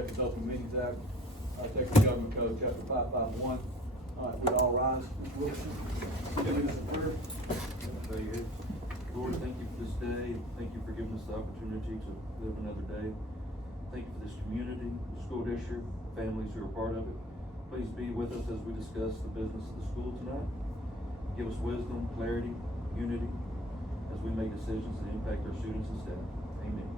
Texas Open Meetings Act, Texas Government Code, Chapter 551. If we all rise, Mr. Wilson, give us a prayer. Very good. Lord, thank you for this day. Thank you for giving us the opportunity to live another day. Thank you for this community, the school district, families who are part of it. Please be with us as we discuss the business of the school tonight. Give us wisdom, clarity, unity, as we make decisions that impact our students and staff. Amen.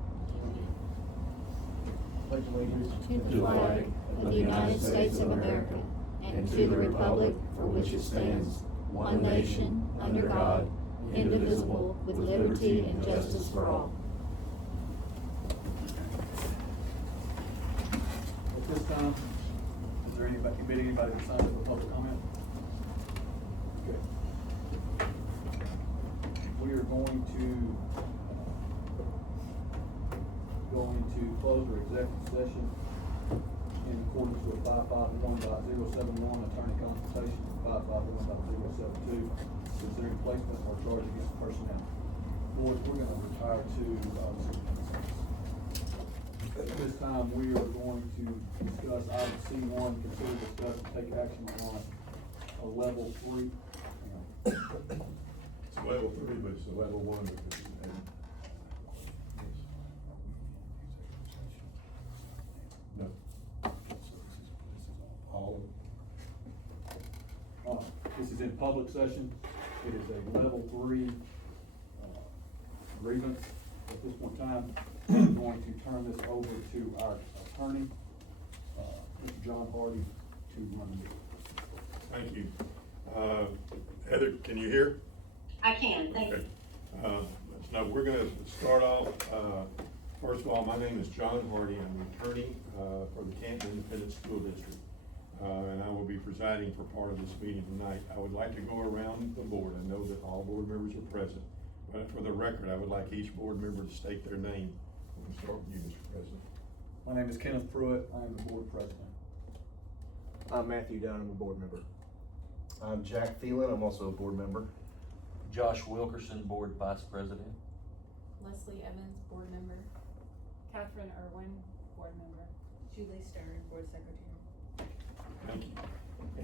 Pledge allegiance To the flag of the United States of America, and to the republic for which it stands, one nation, under God, indivisible, with liberty and justice for all. At this time, is there anybody to sign up for public comment? Okay. We are going to close our executive session in accordance with 551.071, attorney consultation, 551.072, considering placement or charge against personnel. Board, we're gonna retire to, at this time, we are going to discuss item C1, consider, discuss, and take action on a level 3. It's a level 3, but it's a level 1. No. All. This is in public session. It is a level 3 grievance. At this point in time, I'm going to turn this over to our attorney, Mr. John Hardy, to run the meeting. Thank you. Heather, can you hear? I can, thank you. Okay. So we're gonna start off, first of all, my name is John Hardy. I'm an attorney for the Canton Independent School District. And I will be presiding for part of this meeting tonight. I would like to go around the board. I know that all board members are present, but for the record, I would like each board member to state their name. We'll start with you, Mr. President. My name is Kenneth Pruitt. I am the board president. I'm Matthew Dunn, I'm a board member. I'm Jack Phelan, I'm also a board member. Josh Wilkerson, Board Vice President. Leslie Evans, board member. Catherine Irwin, board member. Julie Stern, board secretary. Thank you.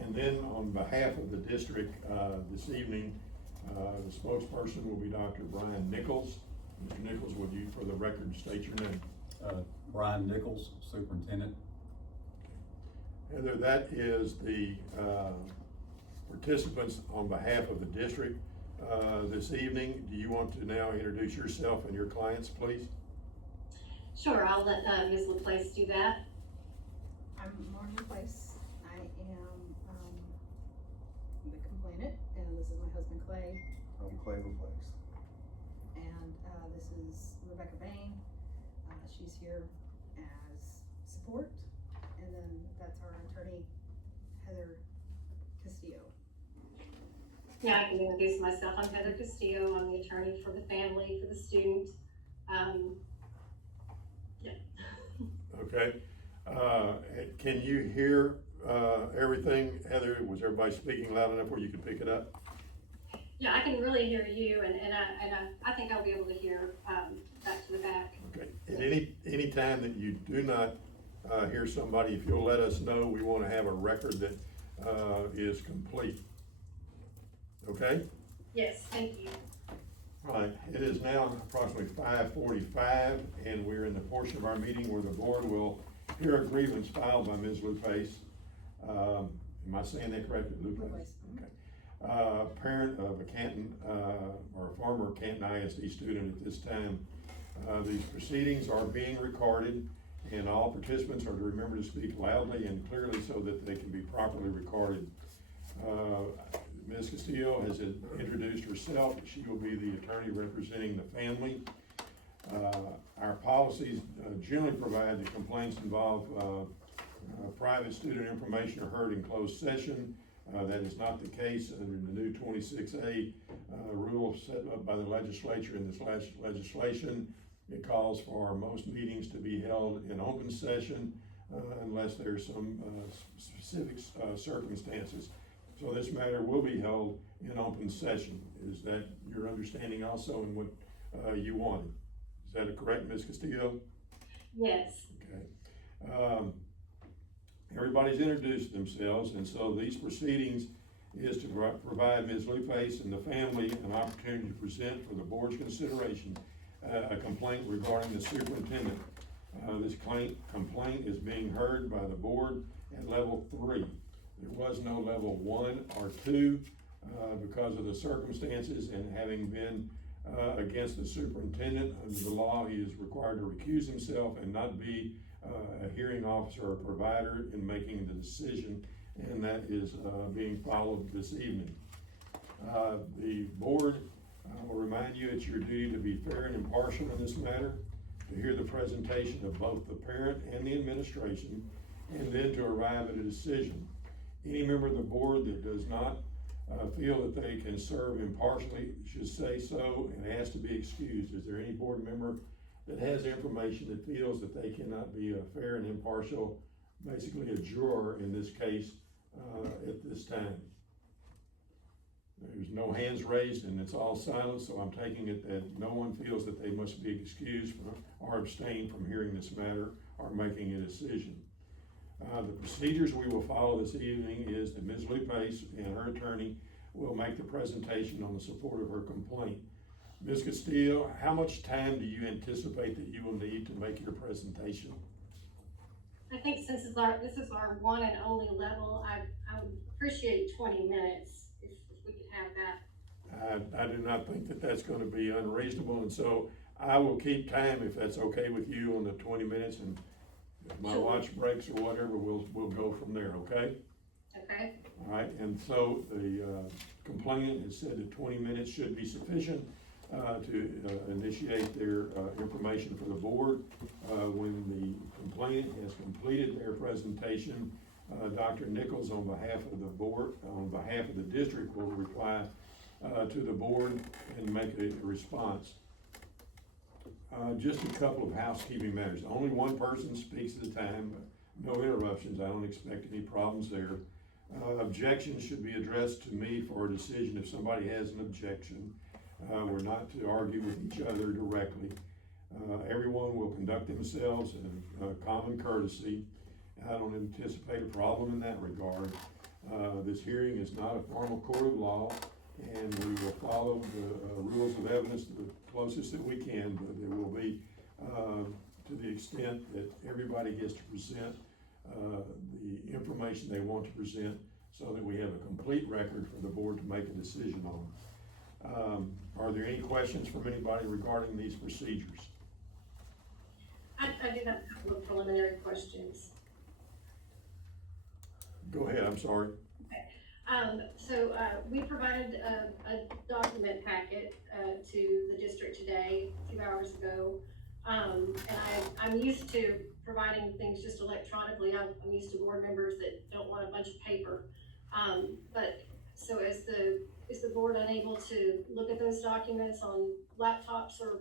And then on behalf of the district, this evening, the spokesperson will be Dr. Brian Nichols. Mr. Nichols, would you, for the record, state your name? Brian Nichols, superintendent. Heather, that is the participants on behalf of the district this evening. Do you want to now introduce yourself and your clients, please? Sure, I'll let Ms. LaPlace do that. I'm Martin LaPlace. I am the complainant, and this is my husband Clay. I'm Clay LaPlace. And this is Rebecca Bain. She's here as support. And then that's our attorney, Heather Castillo. Yeah, I can introduce myself. I'm Heather Castillo. I'm the attorney for the family, for the student. Yeah. Okay. Can you hear everything? Heather, was everybody speaking loud enough where you could pick it up? Yeah, I can really hear you, and I think I'll be able to hear back to the back. Okay. At any time that you do not hear somebody, if you'll let us know, we want to have a record that is complete. Okay? Yes, thank you. All right, it is now approximately 5:45, and we're in the portion of our meeting where the board will hear a grievance filed by Ms. Lupace. Am I saying that correctly, Lupace? Okay. Parent of a Canton, or a former Canton ISD student at this time. These proceedings are being recorded, and all participants are to remember to speak loudly and clearly so that they can be properly recorded. Ms. Castillo has introduced herself. She will be the attorney representing the family. Our policies generally provide that complaints involve private student information are heard in closed session. That is not the case under the new 26A rule set up by the legislature in this last legislation. It calls for most meetings to be held in open session unless there's some specific circumstances. So this matter will be held in open session. Is that your understanding also in what you wanted? Is that correct, Ms. Castillo? Yes. Okay. Everybody's introduced themselves, and so these proceedings is to provide Ms. Lupace and the family an opportunity to present for the board's consideration a complaint regarding the superintendent. This complaint is being heard by the board at level 3. There was no level 1 or 2 because of the circumstances, and having been against the superintendent under the law, he is required to recuse himself and not be a hearing officer or provider in making the decision, and that is being followed this evening. The board will remind you it's your duty to be fair and impartial in this matter, to hear the presentation of both the parent and the administration, and then to arrive at a decision. Any member of the board that does not feel that they can serve impartially should say so and ask to be excused. Is there any board member that has information that feels that they cannot be a fair and impartial, basically a juror in this case at this time? There's no hands raised and it's all silent, so I'm taking it that no one feels that they must be excused or abstain from hearing this matter or making a decision. The procedures we will follow this evening is that Ms. Lupace and her attorney will make the presentation on the support of her complaint. Ms. Castillo, how much time do you anticipate that you will need to make your presentation? I think since this is our one and only level, I would appreciate 20 minutes if we could have that. I do not think that that's going to be unreasonable, and so I will keep time if that's okay with you on the 20 minutes, and if my watch breaks or whatever, we'll go from there, okay? Okay. All right, and so the complainant has said that 20 minutes should be sufficient to initiate their information for the board. When the complainant has completed their presentation, Dr. Nichols, on behalf of the board, on behalf of the district, will reply to the board and make a response. Just a couple of housekeeping matters. Only one person speaks at a time, no interruptions. I don't expect any problems there. Objections should be addressed to me for a decision if somebody has an objection. We're not to argue with each other directly. Everyone will conduct themselves in common courtesy. I don't anticipate a problem in that regard. This hearing is not a formal court of law, and we will follow the rules of evidence to the closest that we can, but there will be, to the extent that everybody gets to present the information they want to present, so that we have a complete record for the board to make a decision on. Are there any questions from anybody regarding these procedures? I do have a couple of preliminary questions. Go ahead, I'm sorry. So we provided a document packet to the district today, a few hours ago. And I'm used to providing things just electronically. I'm used to board members that don't want a bunch of paper. But so is the board unable to look at those documents on laptops or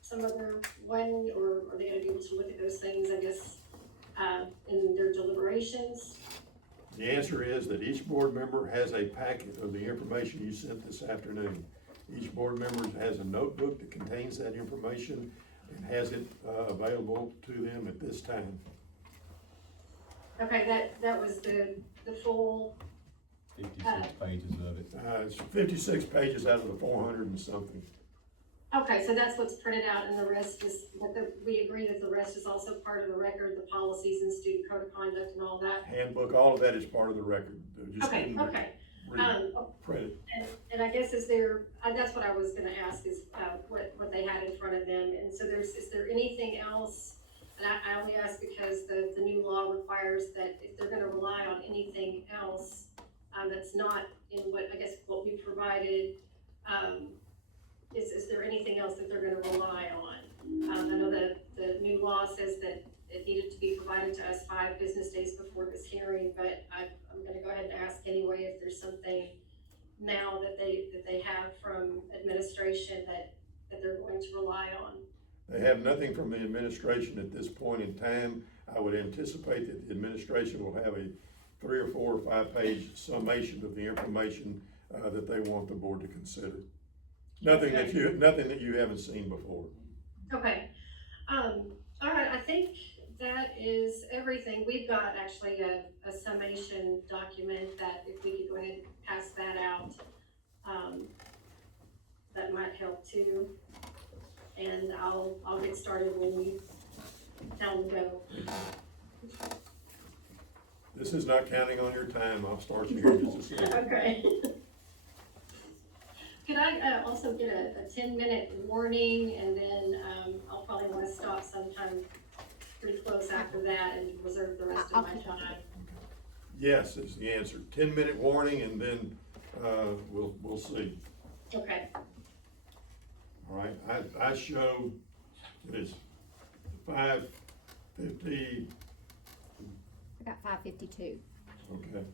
some other way, or are they gonna be able to look at those things, I guess, in their deliberations? The answer is that each board member has a packet of the information you sent this afternoon. Each board member has a notebook that contains that information and has it available to them at this time. Okay, that was the full. 56 pages of it. It's 56 pages out of the 400 and something. Okay, so that's what's printed out, and the rest is, we agree that the rest is also part of the record, the policies and student code of conduct and all that? Handbook, all of that is part of the record. Just Okay, didn't okay. print it. And I guess is there, that's what I was gonna ask is, what they had in front of them, and so is there anything else? And I only ask because the new law requires that if they're gonna rely on anything else, that's not in what we provided, is there anything else that they're gonna rely on? I know that the new law says that it needed to be provided to us 5 business days before this hearing, but I'm gonna go ahead and ask anyway if there's something now that they have from administration that they're going to rely on. They have nothing from the administration at this point in time. I would anticipate that the administration will have a 3 or 4 or 5 page summation of the information that they want the board to consider. Nothing that you haven't seen before. Okay. All right, I think that is everything. We've got actually a summation document that if we could go ahead and pass that out, that might help too. And I'll get started when you tell me to go. This is not counting on your time. I'll start you here in just a second. Okay. Could I also get a 10-minute warning, and then I'll probably want to stop sometime pretty close after that and reserve the rest of my time. Yes is the answer. 10-minute warning, and then, we'll see. Okay. All right, I show that it's 5:50, I got 5:52. okay.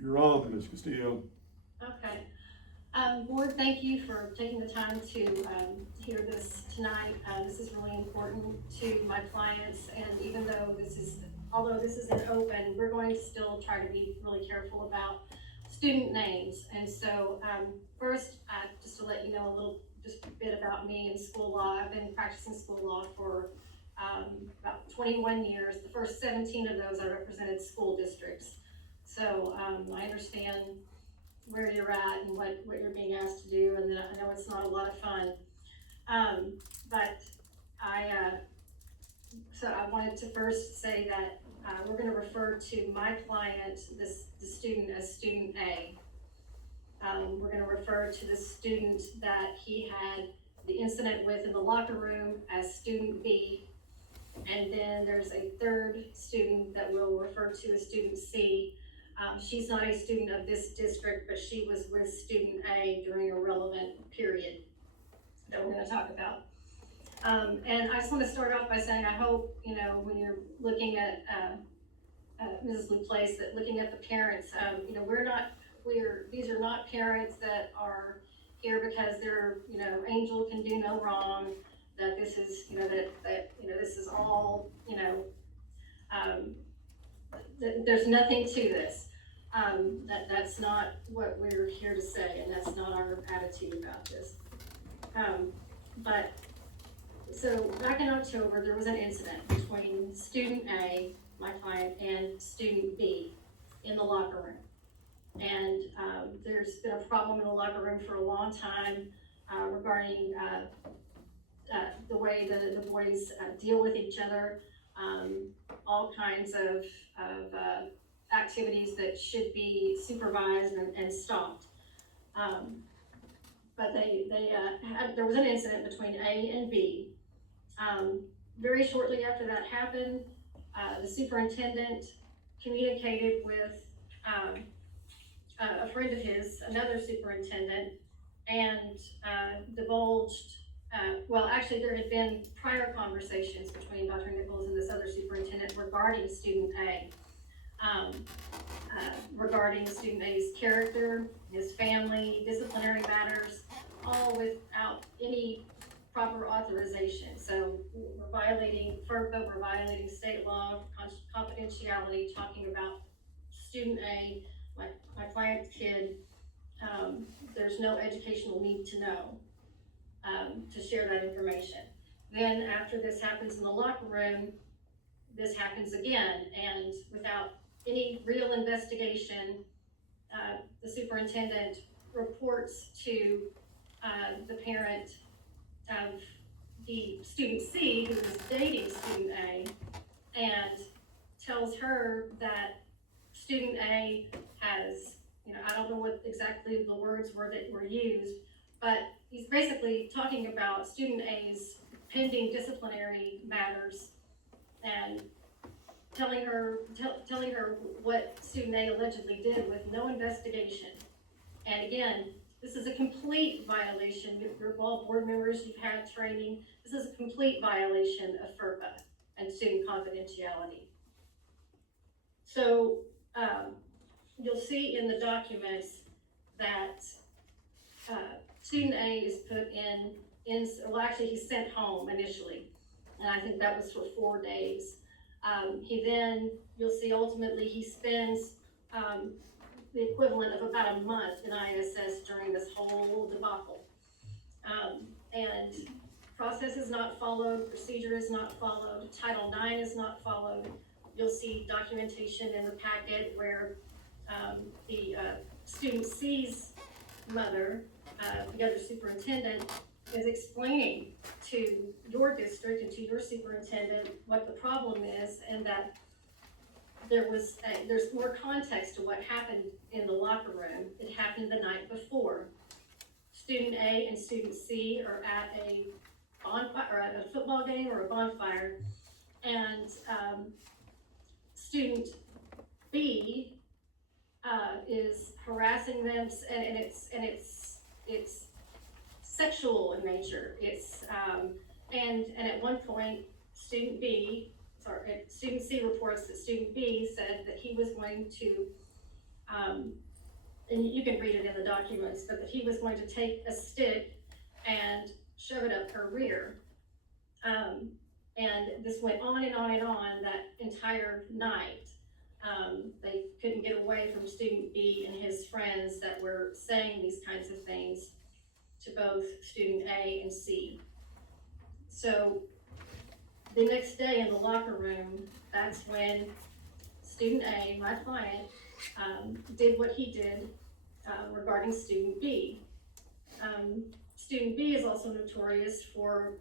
You're on, Ms. Castillo. Okay. Board, thank you for taking the time to hear this tonight. This is really important to my clients, and even though although this isn't open, we're going to still try to be really careful about student names. And so, first, just to let you know just a bit about me in school law. I've been practicing school law for about 21 years. The first 17 of those I represented school districts. So I understand where you're at and what you're being asked to do, and I know it's not a lot of fun. But so I wanted to first say that we're going to refer to my client, the student, as student A. We're going to refer to the student that he had the incident with in the locker room as student B. And then there's a third student that we'll refer to as student C. She's not a student of this district, but she was with student A during a relevant period that we're going to talk about. And I just want to start off by saying, I hope, when you're looking at Mrs. Luplace, that looking at the parents, these are not parents that are here because they're, Angel can do no wrong, that this is, this is all, there's nothing to this. That's not what we're here to say, and that's not our attitude about this. So back in October, there was an incident between student A, my client, and student B in the locker room. And there's been a problem in the locker room for a long time regarding the way the boys deal with each other, all kinds of activities that should be supervised and stopped. But there was an incident between A and B. Very shortly after that happened, the superintendent communicated with a friend of his, another superintendent, and divulged, actually there had been prior conversations between Dr. Nichols and this other superintendent regarding student A. Regarding student A's character, his family, disciplinary matters, all without any proper authorization. So we're violating FERPA, we're violating state law, confidentiality, talking about student A, my client's kid. There's no educational need to know, to share that information. Then after this happens in the locker room, this happens again, and without any real investigation, the superintendent reports to the parent of the student C, who is dating student A, and tells her that student A has, I don't know what exactly the words were that were used, but he's basically talking about student A's pending disciplinary matters and telling her what student A allegedly did with no investigation. And again, this is a complete violation. You're all board members, you've had training. This is a complete violation of FERPA and student confidentiality. So you'll see in the documents that student A is put actually he's sent home initially, and I think that was for 4 days. You'll see ultimately he spends the equivalent of about a month in ISS during this whole debacle. And process is not followed, procedure is not followed, Title IX is not followed. You'll see documentation in the packet where, the, student C's mother, the other superintendent, is explaining to your district and to your superintendent what the problem is, and that there's more context to what happened in the locker room. It happened the night before. Student A and student C are at a bonfire, or at a football game or a bonfire, and, student B, is harassing them, and it's sexual in nature. It's, and at one point, student C reports that student B said that he was going to, and you can read it in the documents, but that he was going to take a stick and shove it up her rear. And this went on and on and on that entire night. They couldn't get away from student B and his friends that were saying these kinds of things to both student A and C. So the next day in the locker room, that's when student A, my client, did what he did regarding student B. Student B is also notorious for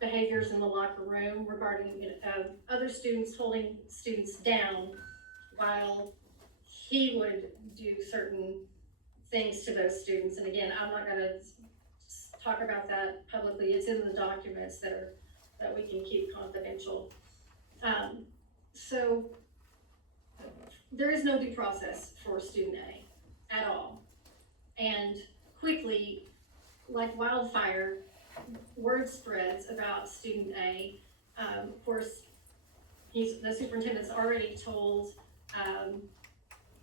behaviors in the locker room regarding other students holding students down while he would do certain things to those students. And again, I'm not gonna talk about that publicly. It's in the documents that we can keep confidential. So there is no due process for student A at all. And quickly, like wildfire, word spreads about student A. Of course, the superintendent's already told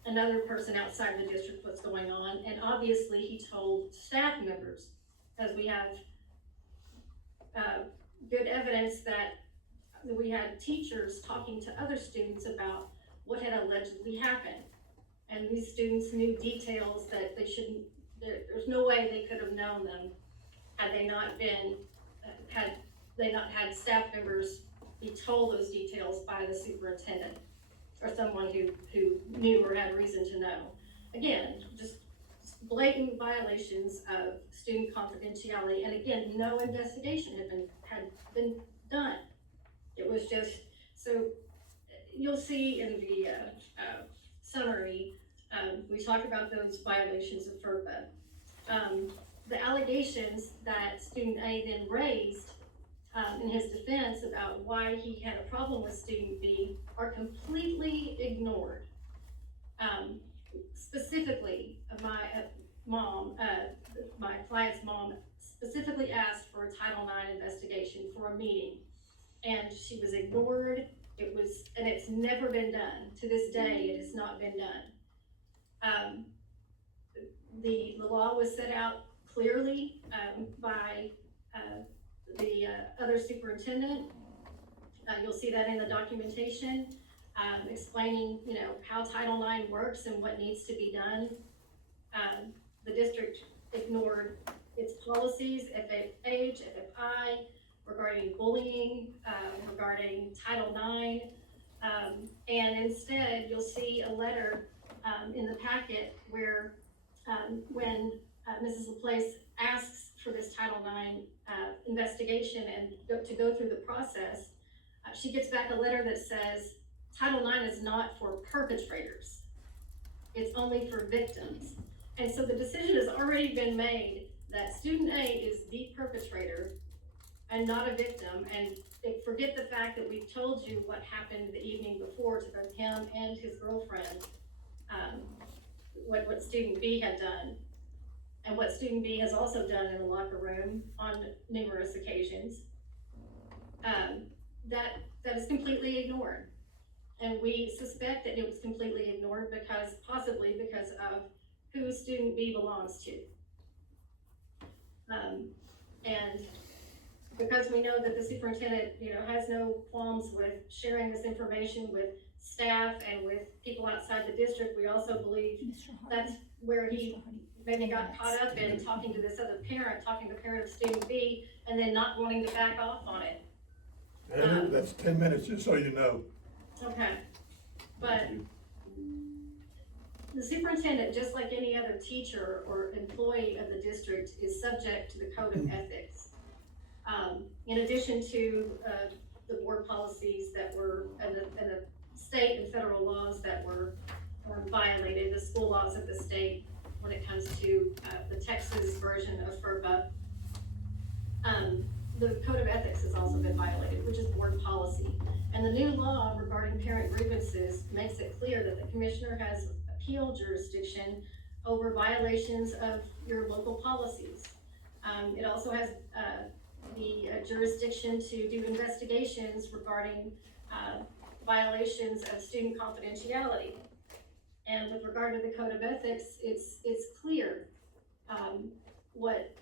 another person outside the district what's going on, and obviously he told staff members, because we have good evidence that we had teachers talking to other students about what had allegedly happened. And these students knew details that they shouldn't, there's no way they could have known them had they not been, had staff members be told those details by the superintendent or someone who knew or had reason to know. Again, just blatant violations of student confidentiality, and again, no investigation had been done. It was just, so you'll see in the summary, we talk about those violations of FERPA. The allegations that student A then raised in his defense about why he had a problem with student B are completely ignored. Specifically, my my client's mom specifically asked for a Title IX investigation for a meeting, and she was ignored. And it's never been done. To this day, it has not been done. The law was set out clearly by the other superintendent. You'll see that in the documentation, explaining, how Title IX works and what needs to be done. The district ignored its policies, FFH, FFI, regarding bullying, regarding Title IX, and instead you'll see a letter in the packet where when Mrs. LaPlace asks for this Title IX investigation and to go through the process, she gets back a letter that says Title IX is not for perpetrators, it's only for victims. And so the decision has already been made that student A is the perpetrator and not a victim, and forget the fact that we've told you what happened the evening before to both him and his girlfriend, what student B had done, and what student B has also done in the locker room on numerous occasions. That is completely ignored. And we suspect that it was completely ignored possibly because of who student B belongs to. And because we know that the superintendent, has no qualms with sharing this information with staff and with people outside the district, we also believe that's where he maybe got caught up in talking to this other parent, talking to the parent of student B, and then not wanting to back off on it. And that's 10 minutes, just so you know. Okay, but the superintendent, just like any other teacher or employee of the district, is subject to the code of ethics. In addition to, the board policies that were, and the state and federal laws that were violated, the school laws of the state when it comes to, the Texas version of FERPA. The code of ethics has also been violated, which is board policy. And the new law regarding parent grievances makes it clear that the commissioner has appeal jurisdiction over violations of your local policies. It also has, the jurisdiction to do investigations regarding, violations of student confidentiality. And with regard to the code of ethics, it's clear, what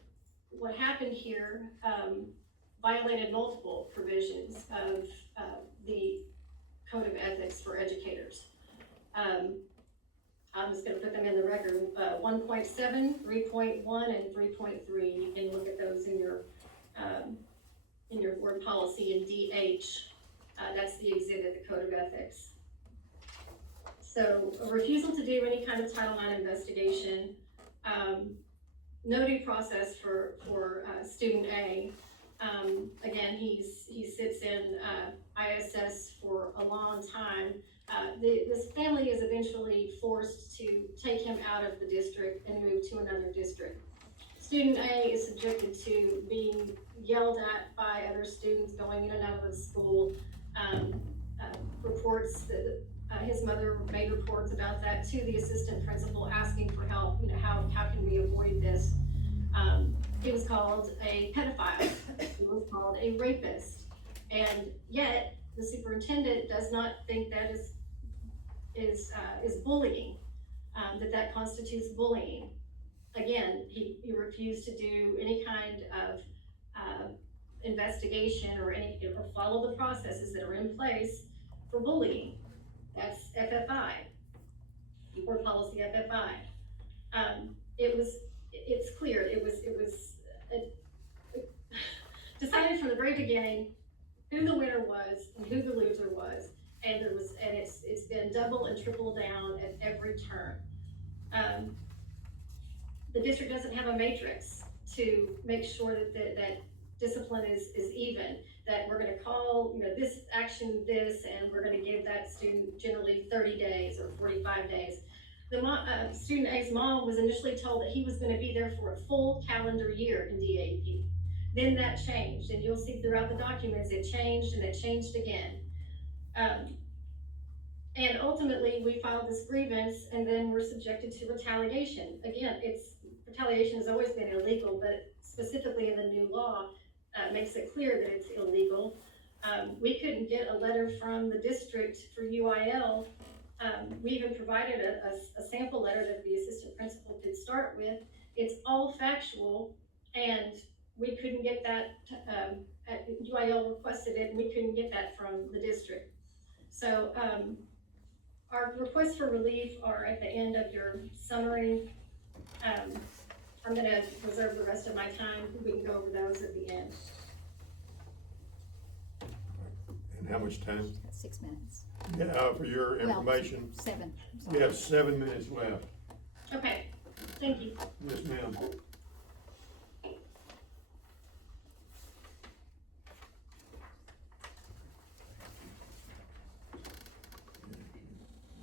happened here, violated multiple provisions of, the code of ethics for educators. I'm just gonna put them in the record, 1.7, 3.1, and 3.3, you can look at those in your board policy in DH, that's the exhibit, the code of ethics. So, a refusal to do any kind of Title IX investigation, no due process for student A. Again, he sits in, ISS for a long time. This family is eventually forced to take him out of the district and move to another district. Student A is subjected to being yelled at by other students going in and out of the school. Reports that, his mother made reports about that to the assistant principal asking for help, how can we avoid this? He was called a pedophile, he was called a rapist, and yet the superintendent does not think that is bullying, that constitutes bullying. Again, he refused to do any kind of, investigation or follow the processes that are in place for bullying. That's FFI, board policy FFI. It's clear, it was decided from the very beginning who the winner was and who the loser was, and it's been double and triple down at every turn. The district doesn't have a matrix to make sure that discipline is even, that we're gonna call, this action this, and we're gonna give that student generally 30 days or 45 days. The student A's mom was initially told that he was gonna be there for a full calendar year in DAP. Then that changed, and you'll see throughout the documents, it changed and it changed again. And ultimately, we filed this grievance, and then we're subjected to retaliation. Again, retaliation has always been illegal, but specifically in the new law, makes it clear that it's illegal. We couldn't get a letter from the district for UIL. We even provided a sample letter that the assistant principal could start with. It's all factual, and we couldn't get that, UIL requested it, and we couldn't get that from the district. So, our requests for relief are at the end of your summary. I'm gonna reserve the rest of my time, we can go over those at the end. And how much time? 6 minutes. Yeah, for your information, Well, 7. we have 7 minutes left. Okay, thank you. Yes, ma'am.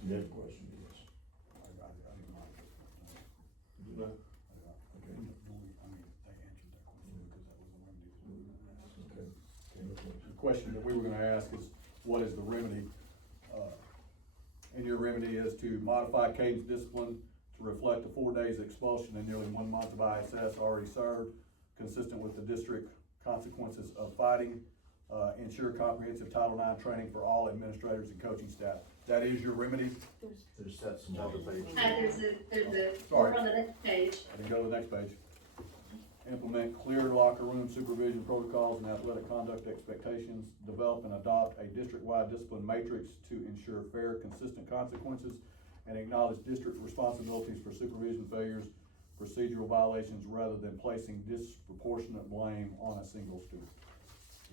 You have a question, yes? You know? Okay. The question that we were gonna ask is, what is the remedy? And your remedy is to modify Caden's discipline to reflect the 4 days expulsion and nearly 1 month of ISS already served, consistent with the district consequences of fighting, ensure comprehensive Title IX training for all administrators and coaching staff. That is your remedy? There's some other page. There's Sorry. more on the next page. I can go to the next page. Implement clear locker room supervision protocols and athletic conduct expectations. Develop and adopt a district-wide discipline matrix to ensure fair, consistent consequences and acknowledge district responsibilities for supervision failures. procedural violations rather than placing disproportionate blame on a single student.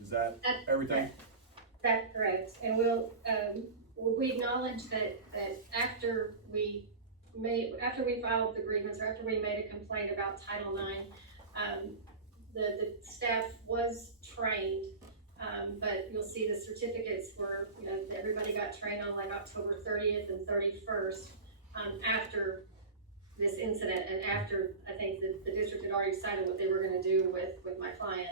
Is that everything? That's correct, and we acknowledge that after we filed the grievance, or after we made a complaint about Title IX, the staff was trained, but you'll see the certificates were, everybody got trained on like October 30th and 31st, after this incident, and after, I think, the district had already decided what they were gonna do with my client.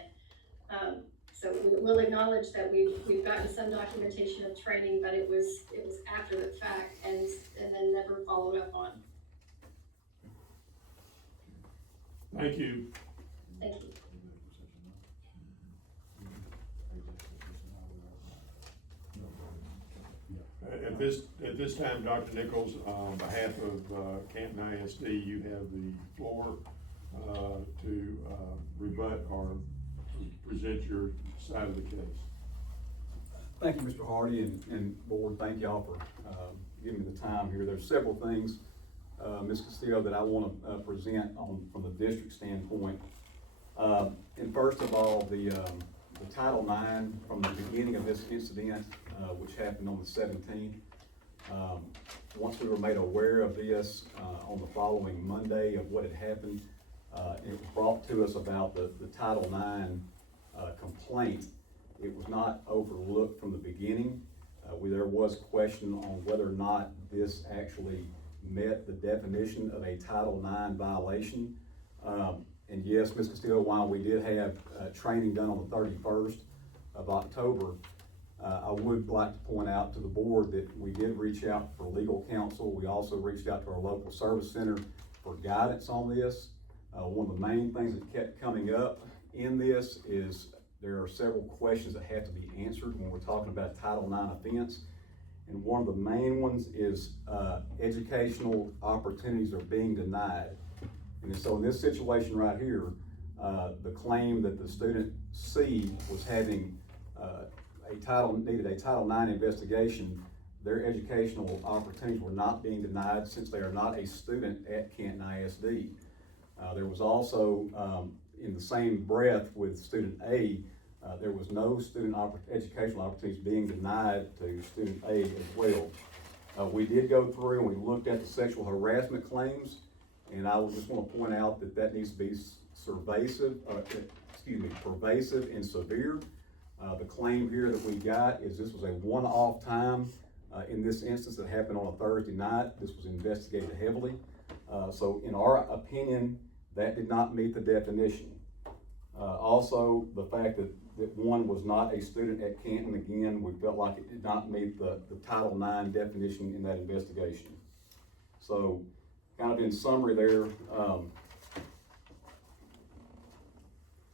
So we'll acknowledge that we've gotten some documentation of training, but it was after the fact and then never followed up on. Thank you. Thank you. At this time, Dr. Nichols, on behalf of Canton ISD, you have the floor to rebut or present your side of the case. Thank you, Mr. Hardy, and board, thank y'all for giving me the time here. There's several things, Ms. Castillo, that I want to present from the district standpoint. And first of all, the Title IX, from the beginning of this incident, which happened on the 17th, once we were made aware of this on the following Monday of what had happened, it was brought to us about the Title IX complaint. It was not overlooked from the beginning. There was question on whether or not this actually met the definition of a Title IX violation. And yes, Ms. Castillo, while we did have training done on the 31st of October, I would like to point out to the board that we did reach out for legal counsel. We also reached out to our local service center for guidance on this. One of the main things that kept coming up in this is there are several questions that have to be answered when we're talking about Title IX offense. And one of the main ones is educational opportunities are being denied. And so in this situation right here, the claim that the student C was having needed a Title IX investigation, their educational opportunities were not being denied since they are not a student at Canton ISD. There was also, in the same breath with student A, there was no student educational opportunities being denied to student A as well. We did go through and we looked at the sexual harassment claims, and I would just want to point out that needs to be pervasive and severe. The claim here that we got is this was a one-off time in this instance that happened on a Thursday night. This was investigated heavily. So in our opinion, that did not meet the definition. Also, the fact that one was not a student at Canton, again, we felt like it did not meet the Title IX definition in that investigation. So, kind of in summary there,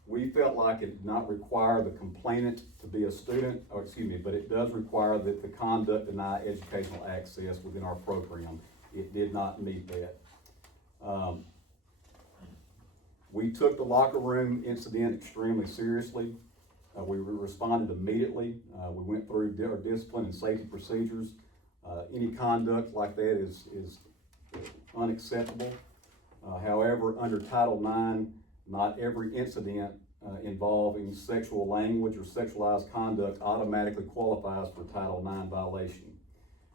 we felt like it did not require the complainant to be a student, but it does require that the conduct deny educational access within our program. It did not meet that. We took the locker room incident extremely seriously. We responded immediately. We went through our discipline and safety procedures. Any conduct like that is unacceptable. However, under Title IX, not every incident involving sexual language or sexualized conduct automatically qualifies for Title IX violation.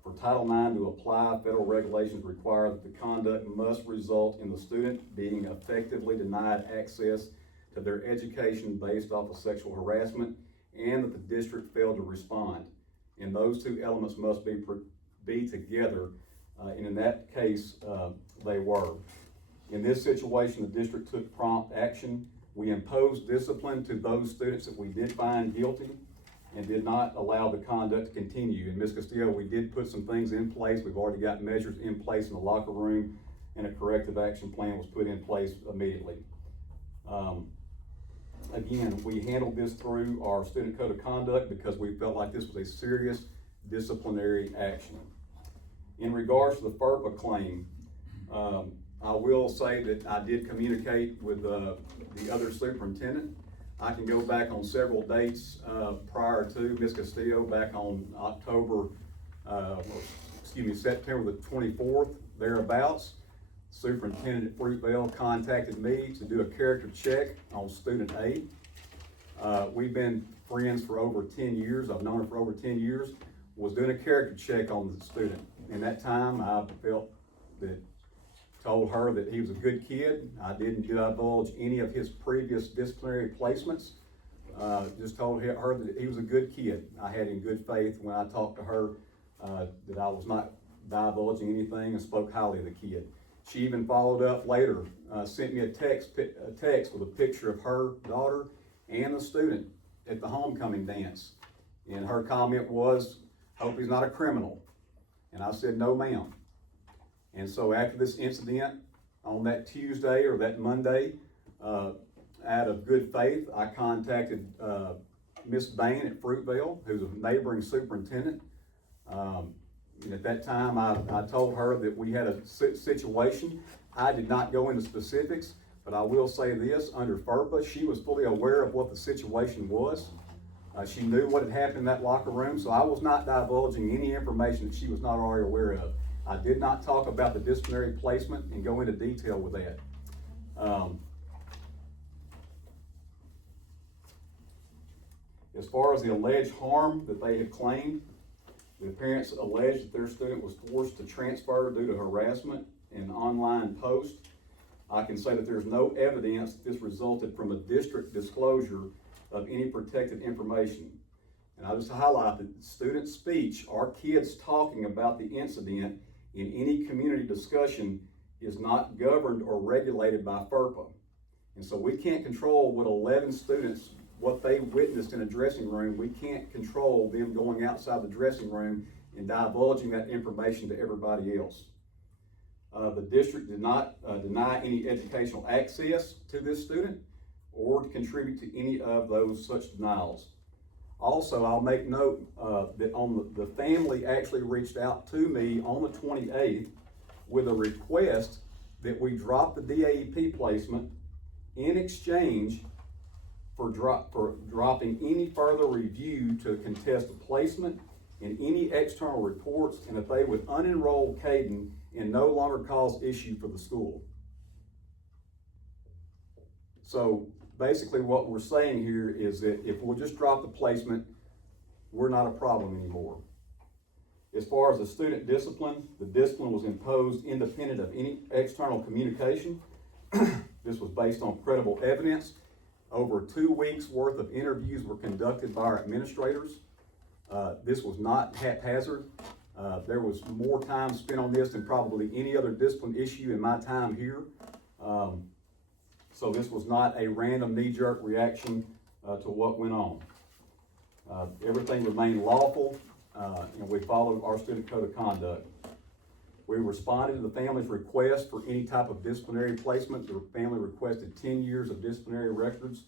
For Title IX to apply, federal regulations require that the conduct must result in the student being effectively denied access to their education based off of sexual harassment, and that the district failed to respond. And those two elements must be together, and in that case, they were. In this situation, the district took prompt action. We imposed discipline to those students that we did find guilty and did not allow the conduct to continue. And Ms. Castillo, we did put some things in place. We've already got measures in place in the locker room, and a corrective action plan was put in place immediately. Again, we handled this through our student code of conduct because we felt like this was a serious disciplinary action. In regards to the FERPA claim, I will say that I did communicate with the other superintendent. I can go back on several dates prior to Ms. Castillo, back on September the 24th, thereabouts. Superintendent at Fruitvale contacted me to do a character check on student A. We've been friends for over 10 years. I've known her for over 10 years. Was doing a character check on the student. In that time, I told her that he was a good kid. I didn't divulge any of his previous disciplinary placements. Just told her that he was a good kid. I had in good faith when I talked to her that I was not divulging anything and spoke highly of the kid. She even followed up later, sent me a text with a picture of her daughter and the student at the homecoming dance. And her comment was, "Hope he's not a criminal." And I said, "No, ma'am." And so after this incident on that Tuesday or that Monday, out of good faith, I contacted Miss Bain at Fruitvale, who's a neighboring superintendent. And at that time, I told her that we had a situation. I did not go into specifics, but I will say this, under FERPA, she was fully aware of what the situation was. She knew what had happened in that locker room, so I was not divulging any information that she was not already aware of. I did not talk about the disciplinary placement and go into detail with that. As far as the alleged harm that they had claimed, the parents alleged that their student was forced to transfer due to harassment and online post. I can say that there's no evidence that this resulted from a district disclosure of any protected information. And I just highlight that student speech, our kids talking about the incident in any community discussion, is not governed or regulated by FERPA. And so we can't control what 11 students, what they witnessed in a dressing room. We can't control them going outside the dressing room and divulging that information to everybody else. The district did not deny any educational access to this student or to contribute to any of those such denials. Also, I'll make note that the family actually reached out to me on the 28th with a request that we drop the DAEP placement in exchange for dropping any further review to contest the placement and any external reports, and that they would unenroll Caden and no longer cause issue for the school. So basically what we're saying here is that if we'll just drop the placement, we're not a problem anymore. As far as the student discipline, the discipline was imposed independent of any external communication. This was based on credible evidence. Over 2 weeks worth of interviews were conducted by our administrators. This was not haphazard. There was more time spent on this than probably any other discipline issue in my time here. So this was not a random knee-jerk reaction to what went on. Everything remained lawful, and we followed our student code of conduct. We responded to the family's request for any type of disciplinary placement. The family requested 10 years of disciplinary records.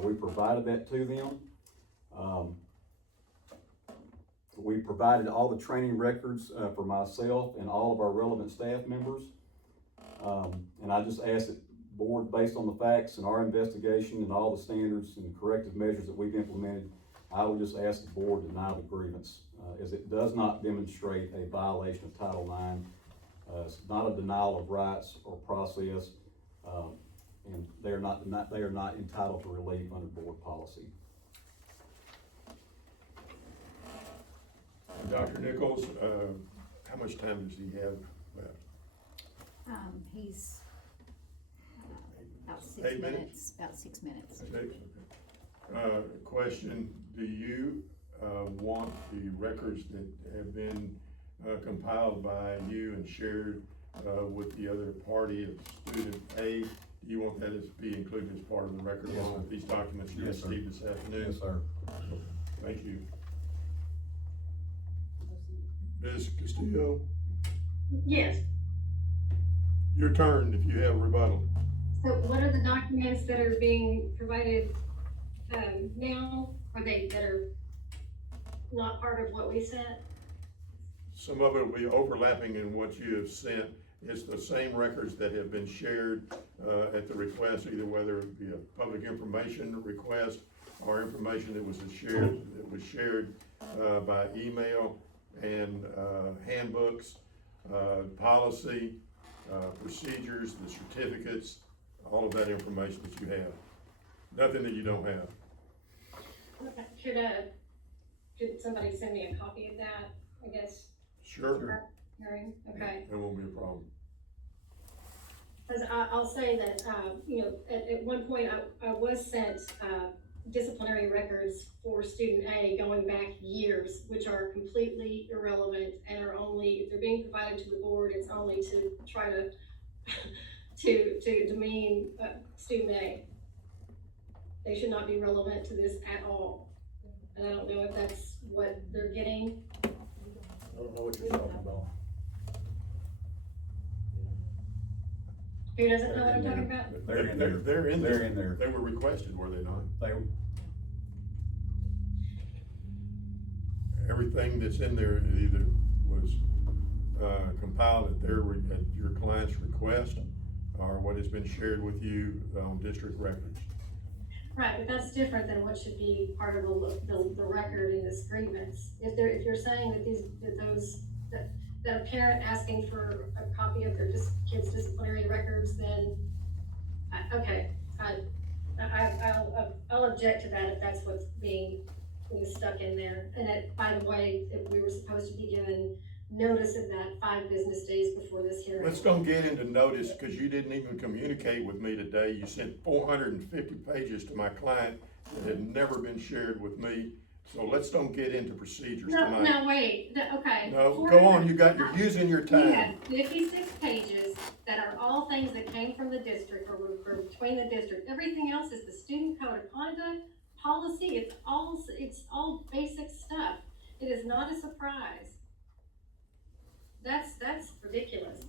We provided that to them. We provided all the training records for myself and all of our relevant staff members. And I just asked that board, based on the facts and our investigation and all the standards and corrective measures that we've implemented, I would just ask the board to deny the grievance, as it does not demonstrate a violation of Title IX. It's not a denial of rights or process, and they are not entitled to relief under board policy. Dr. Nichols, how much time does he have left? He's about 6 8 minutes. minutes? About 6 minutes. 6? Question, do you want the records that have been compiled by you and shared with the other party of student A, do you want that to be included as part of the record Yes, along with these documents you Yes, sir. received this afternoon? Yes, sir. Thank you. Ms. Castillo, Yes. your turn if you have a rebuttal. So what are the documents that are being provided, now? Are they that are not part of what we sent? Some of it will be overlapping in what you have sent. It's the same records that have been shared at the request, either whether it be a public information request or information that was shared by email and handbooks, policy, procedures, the certificates, all of that information that you have. Nothing that you don't have. Okay. Could somebody send me a copy of that, I guess? Sure. Hearing, okay. That won't be a problem. Cause I'll say that, you know, at one point I was sent, disciplinary records for student A going back years, which are completely irrelevant and are only, if they're being provided to the board, it's only to try to, to demean, student A. They should not be relevant to this at all. And I don't know if that's what they're getting. I don't know what you're talking about. Who doesn't know what I'm talking about? They're in there. They're in there. They're in there. They were requested, were they not? Everything that's in there either was, compiled at at your client's request, or what has been shared with you on district records. Right, but that's different than what should be part of the record in this grievance. If you're saying that that a parent asking for a copy of their kid's disciplinary records, then, okay, I'll object to that if that's what's being stuck in there. And by the way, if we were supposed to be given notice of that 5 business days before this hearing. Let's don't get into notice, because you didn't even communicate with me today. You sent 450 pages to my client that had never been shared with me. So let's don't get into procedures tonight. No, wait, okay. No, go on, you're using your We had time. 56 pages that are all things that came from the district or were between the district. Everything else is the student code of conduct, policy, it's all basic stuff. It is not a surprise. That's ridiculous.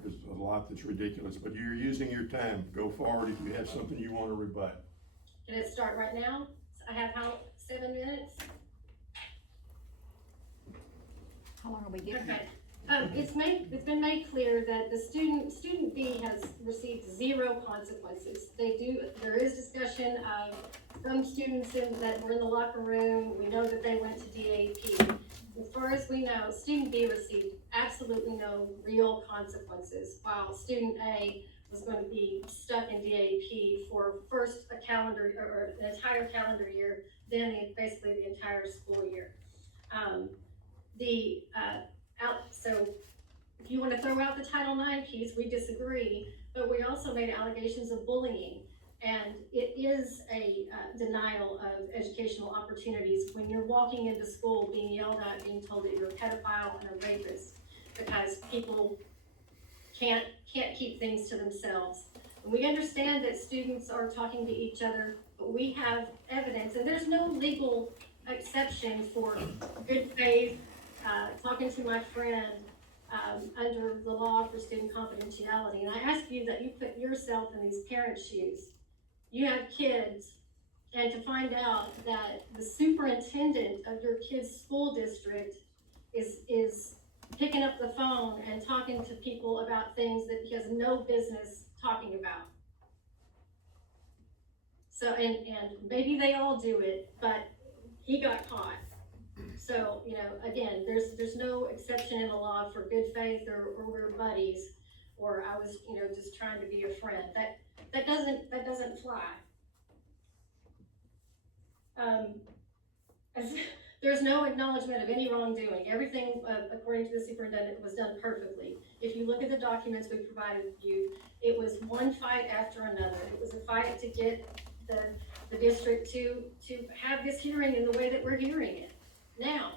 There's a lot that's ridiculous, but you're using your time. Go forward if you have something you want to rebut. Can it start right now? I have 7 minutes? How long are we giving? Okay. It's been made clear that the student B has received 0 consequences. There is discussion of some students that were in the locker room. We know that they went to DAP. As far as we know, student B received absolutely no real consequences, while student A was going to be stuck in DAP for first a calendar, or an entire calendar year, then basically the entire school year. So if you want to throw out the Title IX piece, we disagree, but we also made allegations of bullying. And it is a denial of educational opportunities when you're walking into school being yelled at, being told that you're a pedophile and a rapist, because people can't keep things to themselves. And we understand that students are talking to each other, but we have evidence, and there's no legal exception for good faith, talking to my friend, under the law for student confidentiality. And I ask you that you put yourself in these parents' shoes. You have kids, and to find out that the superintendent of your kid's school district is picking up the phone and talking to people about things that he has no business talking about. So, and maybe they all do it, but he got caught. So, you know, again, there's no exception in the law for good faith or we're buddies, or I was, you know, just trying to be a friend. That doesn't fly. There's no acknowledgement of any wrongdoing. Everything, according to the superintendent, was done perfectly. If you look at the documents we provided you, it was one fight after another. It was a fight to get the district to have this hearing in the way that we're hearing it now.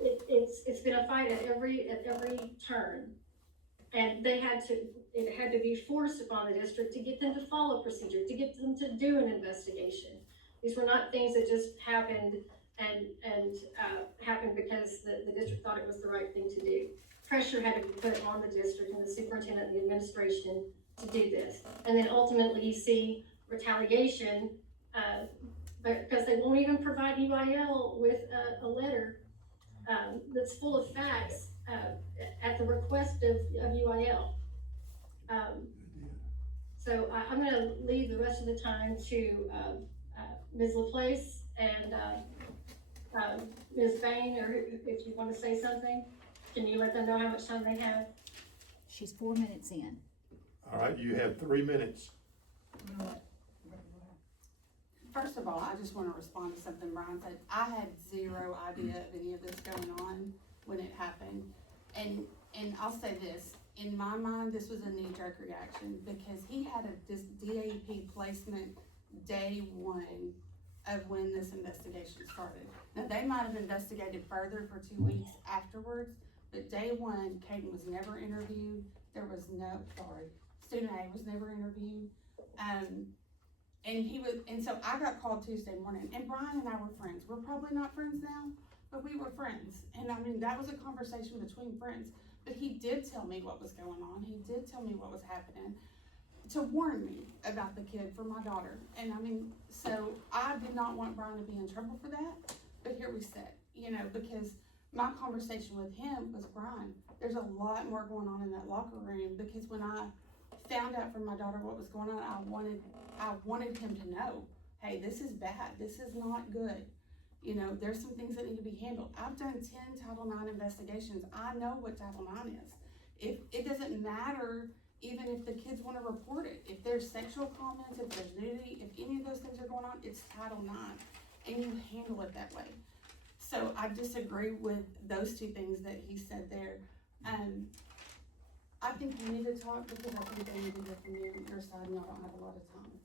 It's been a fight at every turn, and it had to be forced upon the district to get them to follow procedure, to get them to do an investigation. These were not things that just happened and happened because the district thought it was the right thing to do. Pressure had to be put on the district and the superintendent and the administration to do this. And then ultimately you see retaliation, because they won't even provide UIL with a letter that's full of facts at the request of UIL. So I'm gonna leave the rest of the time to Ms. LaPlace and Ms. Bain, or if you want to say something. Can you let them know how much time they have? She's 4 minutes in. All right, you have 3 minutes. First of all, I just wanna respond to something Brian said. I had zero idea of any of this going on when it happened. And I'll say this, in my mind, this was a knee-jerk reaction because he had this DAP placement day one of when this investigation started. Now, they might have investigated further for 2 weeks afterwards, but day one, Caden was never interviewed. Student A was never interviewed. And so I got called Tuesday morning, and Brian and I were friends. We're probably not friends now, but we were friends. And I mean, that was a conversation between friends. But he did tell me what was going on. He did tell me what was happening to warn me about the kid for my daughter. And I mean, so I did not want Brian to be in trouble for that, but here we sit, you know, because my conversation with him was, Brian, there's a lot more going on in that locker room, because when I found out from my daughter what was going on, I wanted him to know, hey, this is bad, this is not good. You know, there's some things that need to be handled. I've done 10 Title IX investigations. I know what Title IX is. If it doesn't matter, even if the kids want to report it, if there's sexual comments, if there's nudity, if any of those things are going on, it's Title IX, and you handle it that way. So I disagree with those two things that he said there. I think you need to talk, because I think they need to hear from your side, and y'all don't have a lot of time.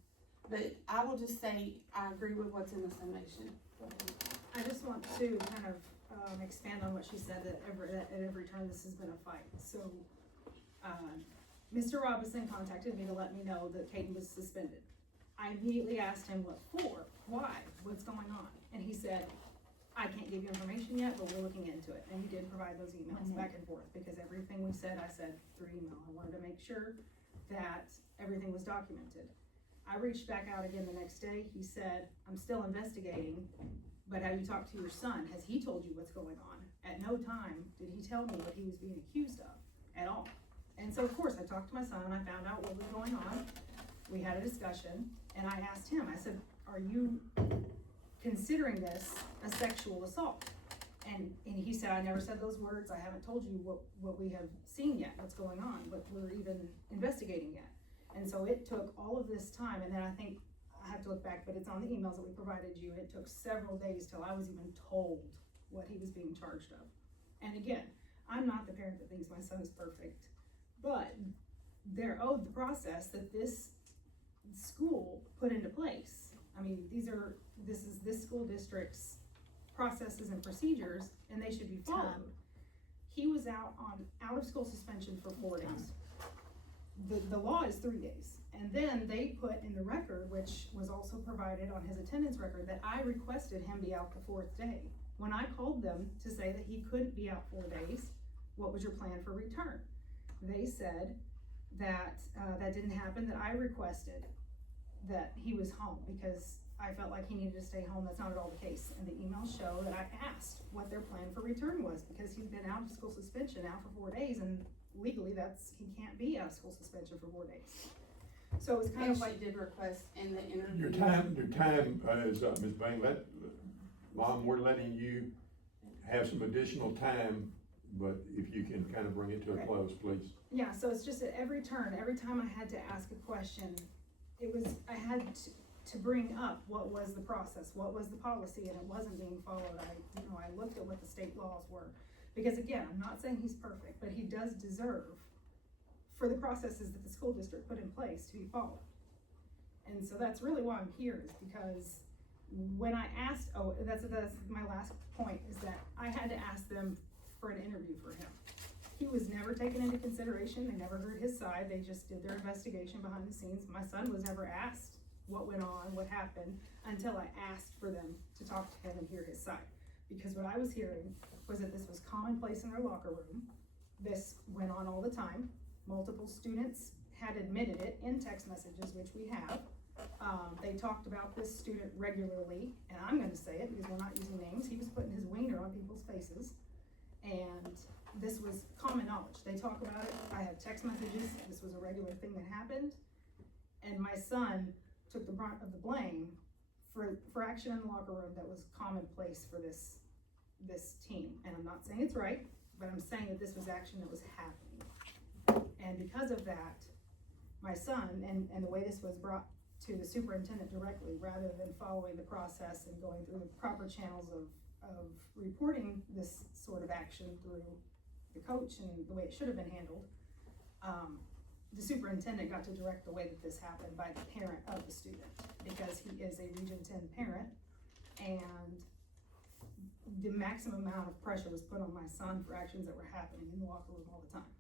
But I will just say, I agree with what's in the summation. I just want to kind of, expand on what she said, that at every turn this has been a fight. So, Mr. Robinson contacted me to let me know that Caden was suspended. I immediately asked him what for, why, what's going on? And he said, I can't give you information yet, but we're looking into it. And he did provide those emails back and forth, because everything we said, I said through email. I wanted to make sure that everything was documented. I reached back out again the next day. He said, I'm still investigating, but have you talked to your son? Has he told you what's going on? At no time did he tell me what he was being accused of at all. And so of course I talked to my son, I found out what was going on. We had a discussion, and I asked him, I said, are you considering this a sexual assault? And he said, I never said those words. I haven't told you what we have seen yet, what's going on, what we're even investigating yet. And so it took all of this time, and then I think, I have to look back, but it's on the emails that we provided you. It took several days till I was even told what he was being charged of. And again, I'm not the parent that thinks my son is perfect, but they're owed the process that this school put into place. I mean, this is this school district's processes and procedures, and they should be followed. He was out of school suspension for 4 days. The law is 3 days. And then they put in the record, which was also provided on his attendance record, that I requested him be out the 4th day. When I called them to say that he couldn't be out 4 days, what was your plan for return? They said that that didn't happen, that I requested that he was home because I felt like he needed to stay home. That's not at all the case. And the emails show that I asked what their plan for return was, because he's been out of school suspension now for 4 days, and legally he can't be out of school suspension for 4 days. So it was kind of like. She did request in the interview. Your time is up, Ms. Bain. Mom, we're letting you have some additional time, but if you can kind of bring it to a close, please. Yeah, so it's just at every turn, every time I had to ask a question, I had to bring up what was the process, what was the policy, and it wasn't being followed. I looked at what the state laws were, because again, I'm not saying he's perfect, but he does deserve for the processes that the school district put in place to be followed. And so that's really why I'm here, is because when I asked, that's my last point, is that I had to ask them for an interview for him. He was never taken into consideration. They never heard his side. They just did their investigation behind the scenes. My son was never asked what went on, what happened, until I asked for them to talk to him and hear his side. Because what I was hearing was that this was commonplace in their locker room. This went on all the time. Multiple students had admitted it in text messages, which we have. They talked about this student regularly, and I'm gonna say it because we're not using names. He was putting his wiener on people's faces, and this was common knowledge. They talk about it. I have text messages. This was a regular thing that happened, and my son took the brunt of the blame for action in the locker room that was commonplace for this team. And I'm not saying it's right, but I'm saying that this was action that was happening. And because of that, my son, and the way this was brought to the superintendent directly, rather than following the process and going through the proper channels of reporting this sort of action through the coach and the way it should have been handled, the superintendent got to direct the way that this happened by the parent of the student, because he is a Region 10 parent, and the maximum amount of pressure was put on my son for actions that were happening in the locker room all the time.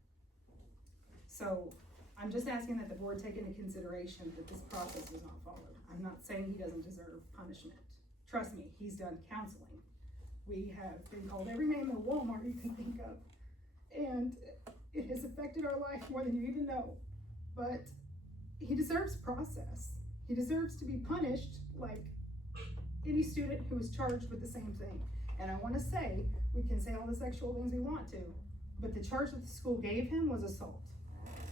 So I'm just asking that the board take into consideration that this process was not followed. I'm not saying he doesn't deserve punishment. Trust me, he's done counseling. We have been called every name in Walmart you can think of, and it has affected our life more than you even know. But he deserves process. He deserves to be punished like any student who is charged with the same thing. And I wanna say, we can say all the sexual things we want to, but the charge that the school gave him was assault.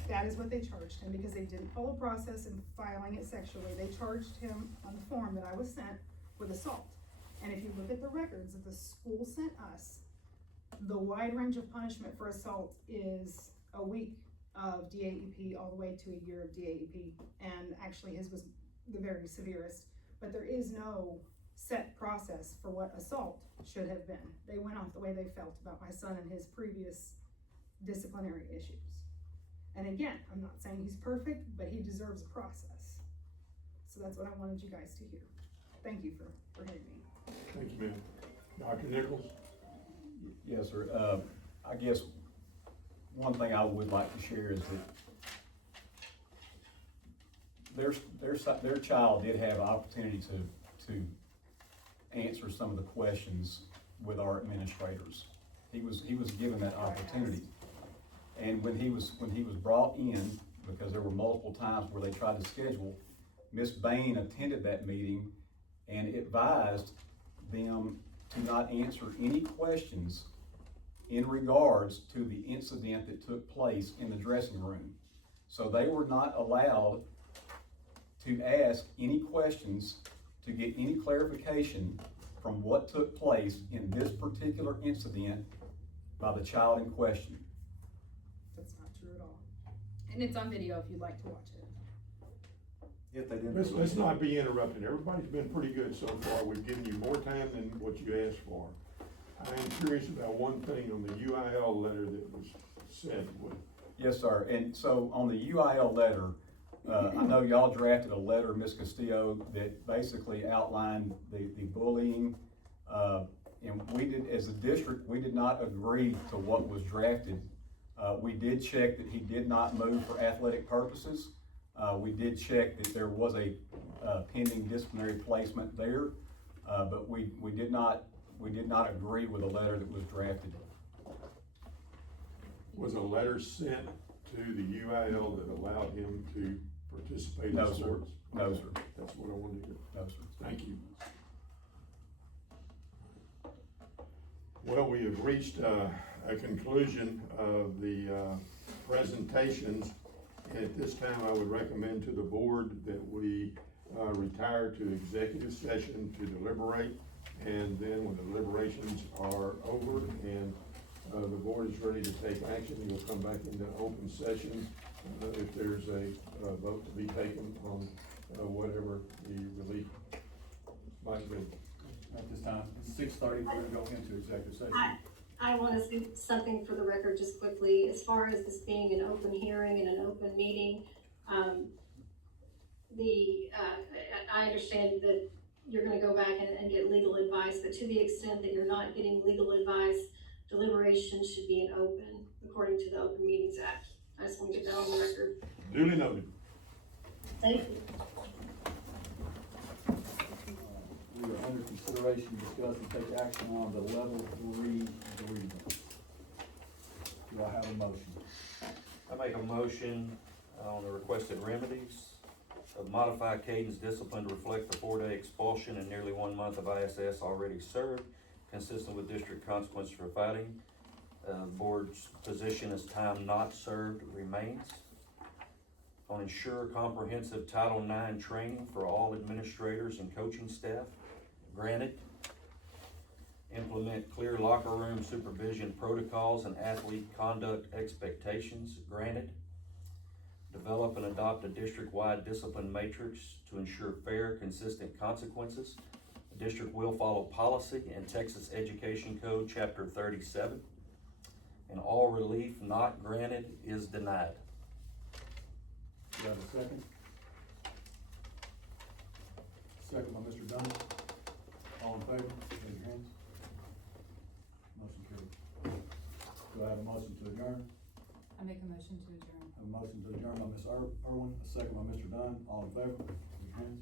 That is what they charged him, because they didn't follow process in filing it sexually. They charged him on the form that I was sent with assault. And if you look at the records that the school sent us, the wide range of punishment for assault is a week of DAEP all the way to a year of DAEP. And actually his was the very severest, but there is no set process for what assault should have been. They went off the way they felt about my son and his previous disciplinary issues. And again, I'm not saying he's perfect, but he deserves a process. So that's what I wanted you guys to hear. Thank you for hearing me. Thank you, ma'am. Dr. Nichols? Yes, sir. I guess one thing I would like to share is that their child did have opportunity to answer some of the questions with our administrators. He was given that opportunity. And when he was brought in, because there were multiple times where they tried to schedule, Ms. Bain attended that meeting and advised them to not answer any questions in regards to the incident that took place in the dressing room. So they were not allowed to ask any questions to get any clarification from what took place in this particular incident by the child in question. That's not true at all. And it's on video if you'd like to watch it. If they didn't. Let's not be interrupted. Everybody's been pretty good so far. We've given you more time than what you asked for. I am curious about one thing on the UIL letter that was sent. Yes, sir. And so on the UIL letter, I know y'all drafted a letter, Ms. Castillo, that basically outlined the bullying. And we did, as a district, we did not agree to what was drafted. We did check that he did not move for athletic purposes. We did check that there was a pending disciplinary placement there, but we did not agree with the letter that was drafted. Was a letter sent to the UIL that allowed him to participate in sports? No, sir. That's what I wanted to hear. No, sir. Thank you. Well, we have reached a conclusion of the presentations. And at this time, I would recommend to the board that we retire to executive session to deliberate. And then when the deliberations are over and the board is ready to take action, you'll come back into open session if there's a vote to be taken on whatever the relief might be. At this time, it's 6:30, we're gonna go into executive session. I want to say something for the record just quickly, as far as this being an open hearing and an open meeting. I understand that you're gonna go back and get legal advice, but to the extent that you're not getting legal advice, deliberation should be an open, according to the Open Meetings Act. I just want to get that on the record. Duly noted. Thank you. We are under consideration, discuss, and take action on the level 3 agreement. Do I have a motion? I make a motion on the requested remedies of modify Caden's discipline to reflect the 4-day expulsion and nearly 1 month of ISS already served, consistent with district consequence for fighting. Board's position as time not served remains. On ensure comprehensive Title IX training for all administrators and coaching staff, granted. implement clear locker room supervision protocols and athlete conduct expectations, granted. Develop and adopt a district-wide discipline matrix to ensure fair, consistent consequences. The district will follow policy and Texas Education Code, Chapter 37. And all relief not granted is denied. Do I have a second? Second by Mr. Dunn. All in favor, raise your hands. Motion carried. Do I have a motion to adjourn? I make a motion to adjourn. I have a motion to adjourn by Ms. Irwin, a second by Mr. Dunn. All in favor, raise your hands.